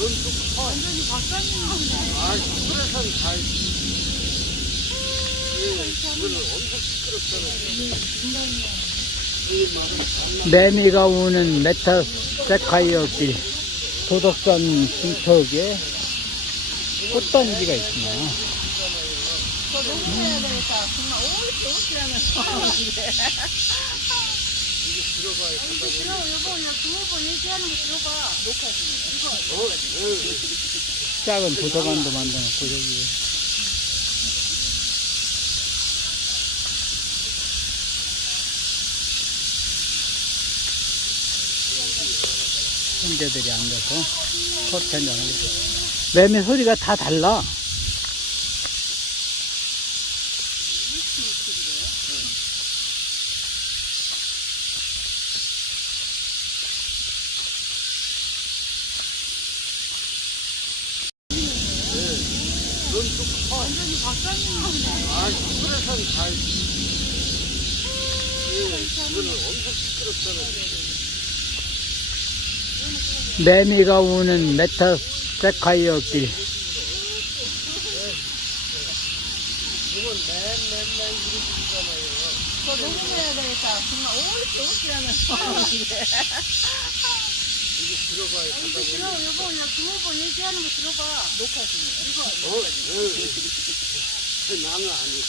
완전히 박사님이시네. 아, 시끄럽잖아요. 매미가 우는 메타 세카이어 길 도덕산 중턱에 꽃단지가 있구나. 저 녹음해야 되겠다. 정말 옳지 하 는 상황인데. 이거 들어, 여보, 야, 주무부 얘기하는 거 들어봐. 녹화 중에. 작은 도서관도 만들어놓고 여기 형제들이 앉아서 있어요. 매매 소리가 다 달라. 완전히 박사님이시네. 아, 시끄러선 다. 예, 이거는 엄청 시끄럽잖아요. 매미가 우는 메타세카이어 길 이건 맨맨맨 이러잖아요. 저 녹음해야 되겠다. 정말 하는 상황인데. 이거 들어봐야 이거 들어, 여보, 야, 주무부 얘기하는 거 들어봐. 녹화 중에. 이거. 어, 예. 나는 아니.